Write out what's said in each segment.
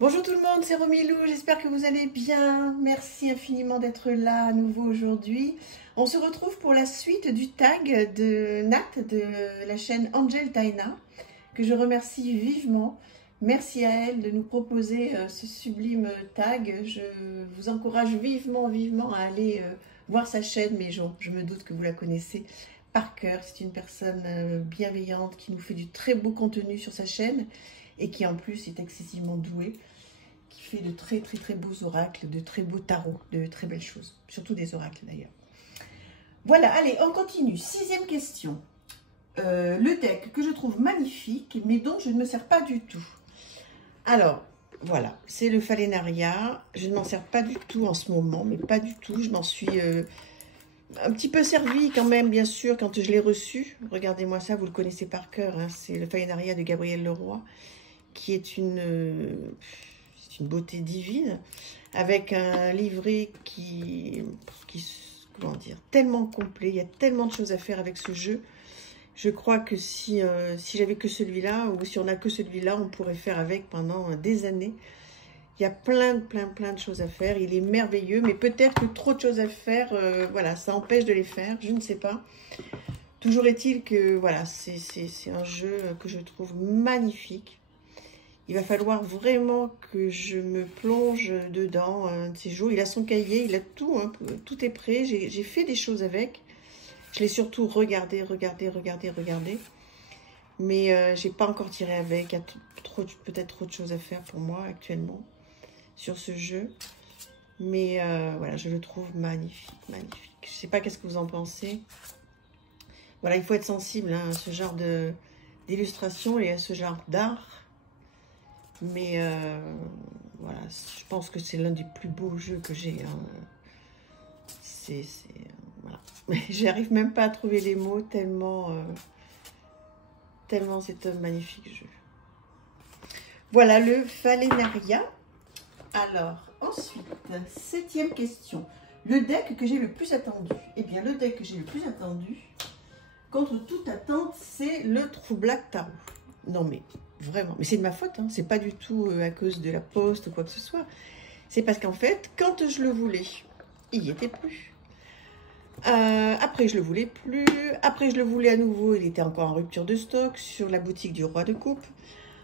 Bonjour tout le monde, c'est Romilou, j'espère que vous allez bien. Merci infiniment d'être là à nouveau aujourd'hui. On se retrouve pour la suite du tag de Nat de la chaîne Angel Taina, que je remercie vivement. Merci à elle de nous proposer ce sublime tag. Je vous encourage vivement à aller voir sa chaîne, mais je me doute que vous la connaissez par cœur. C'est une personne bienveillante qui nous fait du très beau contenu sur sa chaîne et qui en plus est excessivement douée, qui fait de très beaux oracles, de très beaux tarots, de très belles choses, surtout des oracles d'ailleurs. Voilà, allez, on continue. 6e question. Le deck que je trouve magnifique, mais dont je ne me sers pas du tout. Alors, voilà, c'est le Phalaenaria. Je ne m'en sers pas du tout en ce moment, mais pas du tout. Je m'en suis un petit peu servi quand même, bien sûr, quand je l'ai reçu. Regardez-moi ça, vous le connaissez par cœur. Hein, c'est le Phalaenaria de Gabriel Leroy, qui est une beauté divine, avec un livret qui comment dire, tellement complet. Il y a tellement de choses à faire avec ce jeu. Je crois que si j'avais que celui-là, ou si on n'a que celui-là, on pourrait faire avec pendant des années. Il y a plein de choses à faire. Il est merveilleux, mais peut-être que trop de choses à faire, voilà, ça empêche de les faire. Je ne sais pas. Toujours est-il que, voilà, c'est un jeu que je trouve magnifique. Il va falloir vraiment que je me plonge dedans un de ces jours. Il a son cahier, il a tout, hein, tout est prêt. J'ai fait des choses avec. Je l'ai surtout regardé. Mais j'ai pas encore tiré avec. Il y a peut-être trop de choses à faire pour moi actuellement sur ce jeu. Mais voilà, je le trouve magnifique. Je sais pas qu'est-ce que vous en pensez. Voilà, il faut être sensible hein, à ce genre d'illustration et à ce genre d'art. Mais voilà, je pense que c'est l'un des plus beaux jeux que j'ai. Hein. Voilà. J'arrive même pas à trouver les mots tellement c'est un magnifique jeu. Voilà le Phalaenaria. Alors, ensuite, 7e question. Le deck que j'ai le plus attendu. Eh bien, le deck que j'ai le plus attendu, contre toute attente, c'est le True Black Tarot. Non mais, vraiment, mais c'est de ma faute, hein. C'est pas du tout à cause de la poste ou quoi que ce soit. C'est parce qu'en fait, quand je le voulais, il n'y était plus. Après, je le voulais plus. Après, je le voulais à nouveau, il était encore en rupture de stock sur la boutique du Roi de Coupe.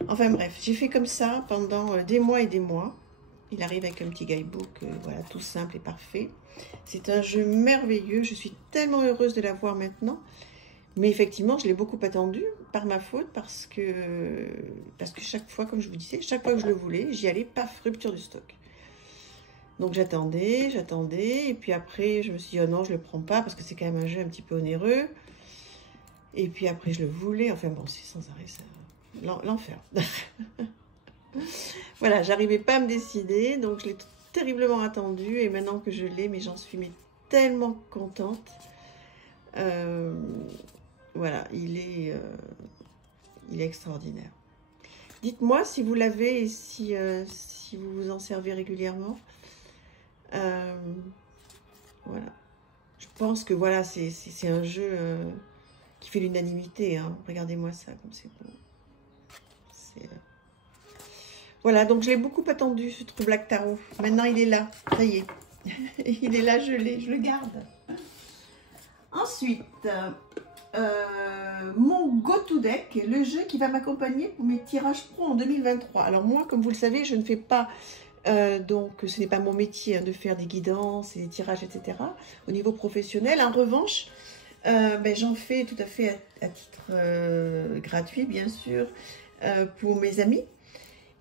Enfin bref, j'ai fait comme ça pendant des mois et des mois. Il arrive avec un petit guidebook, voilà, tout simple et parfait. C'est un jeu merveilleux, je suis tellement heureuse de l'avoir maintenant. Mais effectivement, je l'ai beaucoup attendu par ma faute parce que chaque fois, comme je vous disais, chaque fois que je le voulais, j'y allais, paf, rupture de stock. Donc j'attendais, et puis après, je me suis dit, oh non, je le prends pas parce que c'est quand même un jeu un petit peu onéreux. Et puis après, je le voulais, enfin bon, c'est sans arrêt, ça, l'enfer. Voilà, j'arrivais pas à me décider, donc je l'ai terriblement attendu, et maintenant que je l'ai, mais j'en suis tellement contente. Voilà, il est extraordinaire. Dites-moi si vous l'avez et si vous vous en servez régulièrement. Voilà. Je pense que voilà, c'est un jeu qui fait l'unanimité. Hein. Regardez-moi ça, comme c'est beau. Voilà, donc je l'ai beaucoup attendu, ce True Black Tarot. Maintenant, il est là. Ça y est. Il est là, je le garde. Ensuite, mon go-to deck, le jeu qui va m'accompagner pour mes tirages pro en 2023. Alors moi, comme vous le savez, je ne fais pas, donc ce n'est pas mon métier hein, de faire des guidances et des tirages, etc. au niveau professionnel. En revanche, j'en fais tout à fait à titre gratuit, bien sûr, pour mes amis.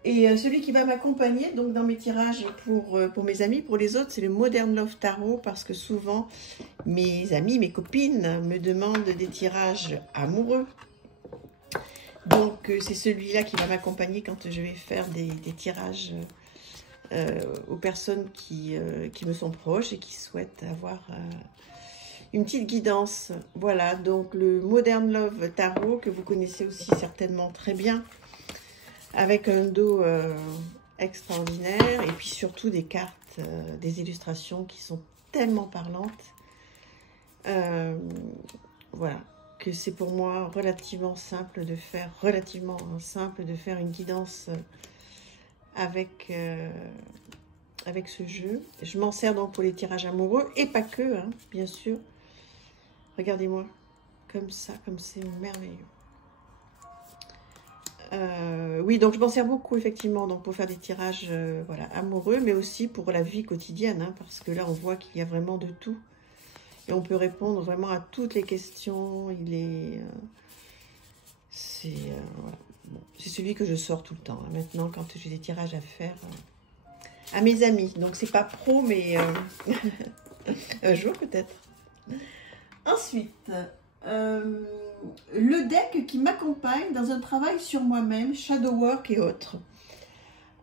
Et celui qui va m'accompagner donc dans mes tirages pour mes amis, pour les autres, c'est le Modern Love Tarot, parce que souvent mes amis, mes copines me demandent des tirages amoureux. Donc c'est celui-là qui va m'accompagner quand je vais faire des tirages aux personnes qui me sont proches et qui souhaitent avoir une petite guidance. Voilà, donc le Modern Love Tarot que vous connaissez aussi certainement très bien, avec un dos extraordinaire et puis surtout des cartes, des illustrations qui sont tellement parlantes. Voilà, que c'est pour moi relativement simple de faire une guidance avec ce jeu. Je m'en sers donc pour les tirages amoureux, et pas que, hein, bien sûr. Regardez-moi, comme ça, comme c'est merveilleux. Oui, donc je m'en sers beaucoup, effectivement, donc pour faire des tirages voilà, amoureux, mais aussi pour la vie quotidienne, hein, parce que là, on voit qu'il y a vraiment de tout. Et on peut répondre vraiment à toutes les questions. Il est... voilà. Bon, c'est celui que je sors tout le temps, hein, maintenant, quand j'ai des tirages à faire à mes amis. Donc, c'est pas pro, mais un jour, peut-être. Ensuite... le deck qui m'accompagne dans un travail sur moi-même, shadow work et autres.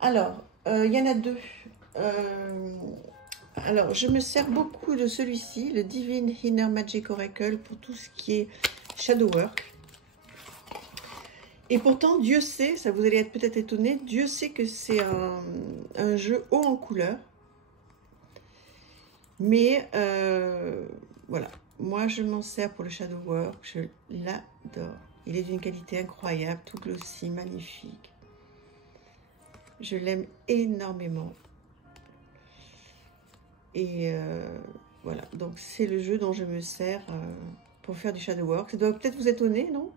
Alors, il y en a deux. Alors, je me sers beaucoup de celui-ci, le Divine Inner Magic Oracle, pour tout ce qui est shadow work. Et pourtant, Dieu sait, ça vous allez être peut-être étonné, Dieu sait que c'est un jeu haut en couleur. Mais, voilà. Moi, je m'en sers pour le shadow work, je l'adore. Il est d'une qualité incroyable, tout glossy, magnifique. Je l'aime énormément. Et voilà, donc c'est le jeu dont je me sers pour faire du shadow work. Ça doit peut-être vous étonner, non?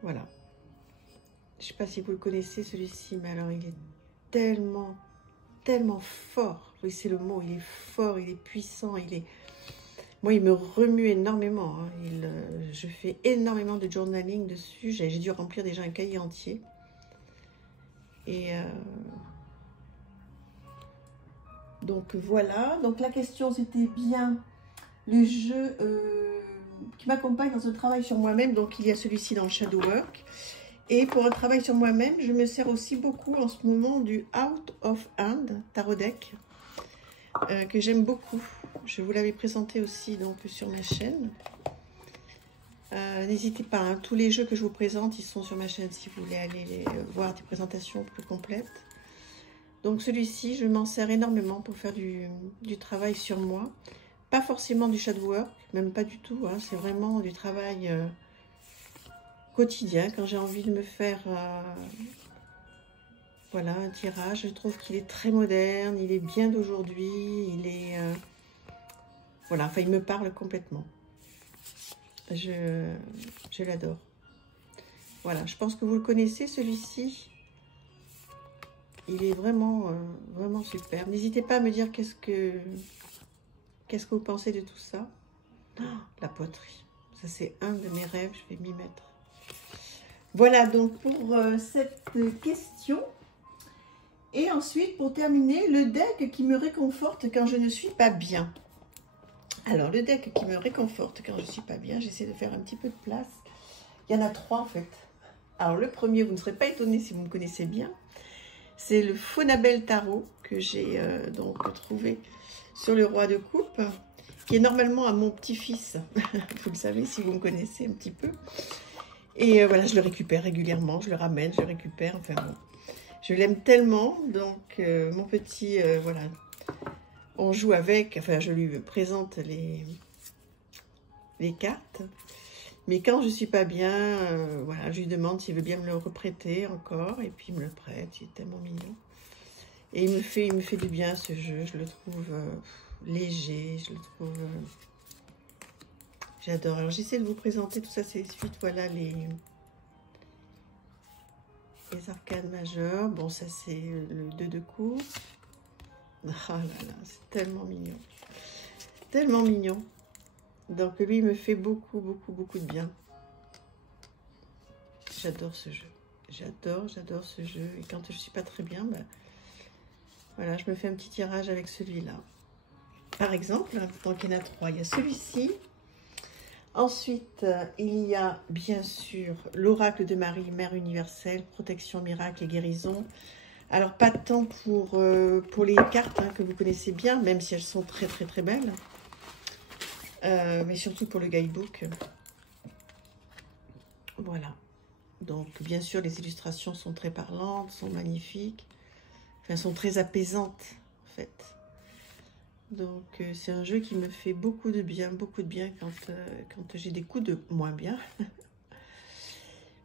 Voilà. Je ne sais pas si vous le connaissez, celui-ci, mais alors il est tellement fort. Oui, c'est le mot, il est fort, il est puissant, il est... Moi, il me remue énormément. Hein. Je fais énormément de journaling dessus. J'ai dû remplir déjà un cahier entier. Et donc, voilà. Donc, la question, c'était bien le jeu qui m'accompagne dans un travail sur moi-même. Donc, il y a celui-ci dans le Shadow Work. Et pour un travail sur moi-même, je me sers aussi beaucoup en ce moment du Out of Hand Tarot Deck, que j'aime beaucoup. Je vous l'avais présenté aussi donc sur ma chaîne. N'hésitez pas, hein, tous les jeux que je vous présente, ils sont sur ma chaîne si vous voulez aller voir des présentations plus complètes. Donc celui-ci, je m'en sers énormément pour faire du travail sur moi. Pas forcément du shadow work, même pas du tout. Hein, c'est vraiment du travail... quotidien, quand j'ai envie de me faire voilà, un tirage. Je trouve qu'il est très moderne, il est bien d'aujourd'hui, il est voilà, enfin il me parle complètement. Je l'adore. Voilà, je pense que vous le connaissez celui-ci. Il est vraiment vraiment super. N'hésitez pas à me dire qu'est-ce que vous pensez de tout ça. Oh, la poterie, ça c'est un de mes rêves, je vais m'y mettre. Voilà donc pour cette question. Et ensuite, pour terminer, le deck qui me réconforte quand je ne suis pas bien. Alors, le deck qui me réconforte quand je ne suis pas bien, j'essaie de faire un petit peu de place. Il y en a trois en fait. Alors, le premier, vous ne serez pas étonné si vous me connaissez bien. C'est le Faunabelle Tarot que j'ai donc trouvé sur le Roi de Coupe, qui est normalement à mon petit-fils. Vous le savez si vous me connaissez un petit peu. Et voilà, je le récupère régulièrement, je le ramène, je le récupère, enfin bon. Je l'aime tellement, donc mon petit, voilà, on joue avec, enfin je lui présente les cartes. Mais quand je suis pas bien, voilà, je lui demande s'il veut bien me le reprêter encore, et puis il me le prête, il est tellement mignon. Et il me fait du bien ce jeu, je le trouve léger, je le trouve... j'adore. Alors j'essaie de vous présenter tout ça, c'est suite, voilà, les arcanes majeures. Bon, ça c'est le 2 de coupe. Oh là là, c'est tellement mignon. Tellement mignon. Donc lui, il me fait beaucoup de bien. J'adore ce jeu. J'adore ce jeu. Et quand je suis pas très bien, bah, voilà, je me fais un petit tirage avec celui-là. Par exemple, donc il y en a trois. Il y a celui-ci. Ensuite, il y a bien sûr l'oracle de Marie, Mère universelle, protection, miracle et guérison. Alors, pas tant pour les cartes hein, que vous connaissez bien, même si elles sont très belles. Mais surtout pour le guidebook. Voilà. Donc, bien sûr, les illustrations sont très parlantes, sont magnifiques. Enfin, sont très apaisantes, en fait. Donc, c'est un jeu qui me fait beaucoup de bien quand j'ai des coups de moins bien.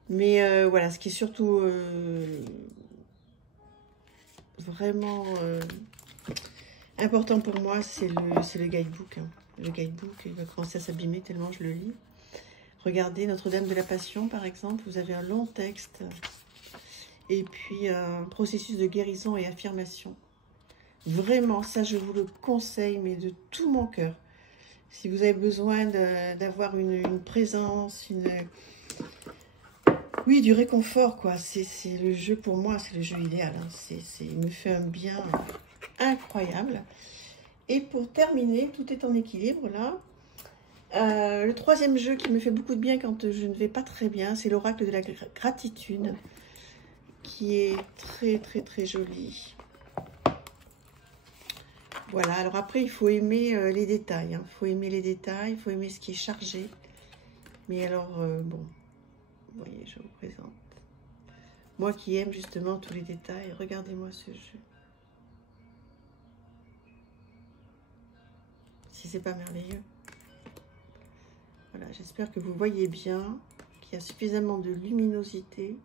Mais voilà, ce qui est surtout vraiment important pour moi, c'est le guidebook. Hein. Le guidebook, il va commencer à s'abîmer tellement je le lis. Regardez, Notre-Dame de la Passion, par exemple, vous avez un long texte. Et puis, un processus de guérison et affirmation. Vraiment, ça, je vous le conseille, mais de tout mon cœur. Si vous avez besoin d'avoir une présence, oui, du réconfort, quoi. C'est le jeu, pour moi, c'est le jeu idéal. Hein. Il me fait un bien incroyable. Et pour terminer, tout est en équilibre, là. Le troisième jeu qui me fait beaucoup de bien quand je ne vais pas très bien, c'est l'oracle de la gratitude, qui est très, très, très joli. Voilà, alors après, il faut aimer les détails. Hein. Il faut aimer les détails, il faut aimer ce qui est chargé. Mais alors, bon, vous voyez, je vous présente. Moi qui aime justement tous les détails, regardez-moi ce jeu. Si c'est pas merveilleux. Voilà, j'espère que vous voyez bien, qu'il y a suffisamment de luminosité.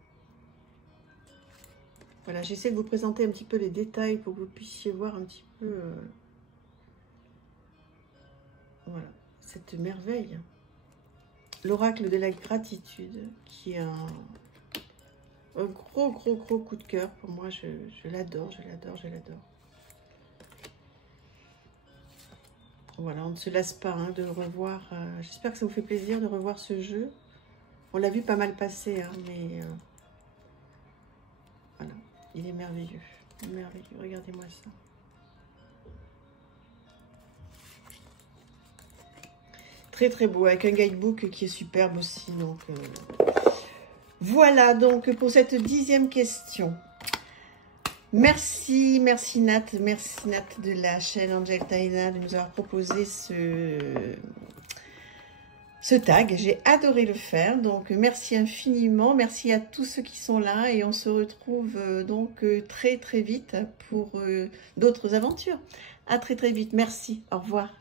Voilà, j'essaie de vous présenter un petit peu les détails pour que vous puissiez voir un petit peu voilà, cette merveille. L'oracle de la gratitude, qui est un gros coup de cœur pour moi. Je l'adore, je l'adore, je l'adore. Voilà, on ne se lasse pas hein, de revoir. J'espère que ça vous fait plaisir de revoir ce jeu. On l'a vu pas mal passer, hein, mais voilà, il est merveilleux. Merveilleux, regardez-moi ça. Très très beau, avec un guidebook qui est superbe aussi. Donc, voilà donc pour cette 10e question. Merci Nat de la chaîne Angel Taina de nous avoir proposé ce tag. J'ai adoré le faire, donc merci infiniment. Merci à tous ceux qui sont là et on se retrouve donc très très vite pour d'autres aventures. À très très vite, merci, au revoir.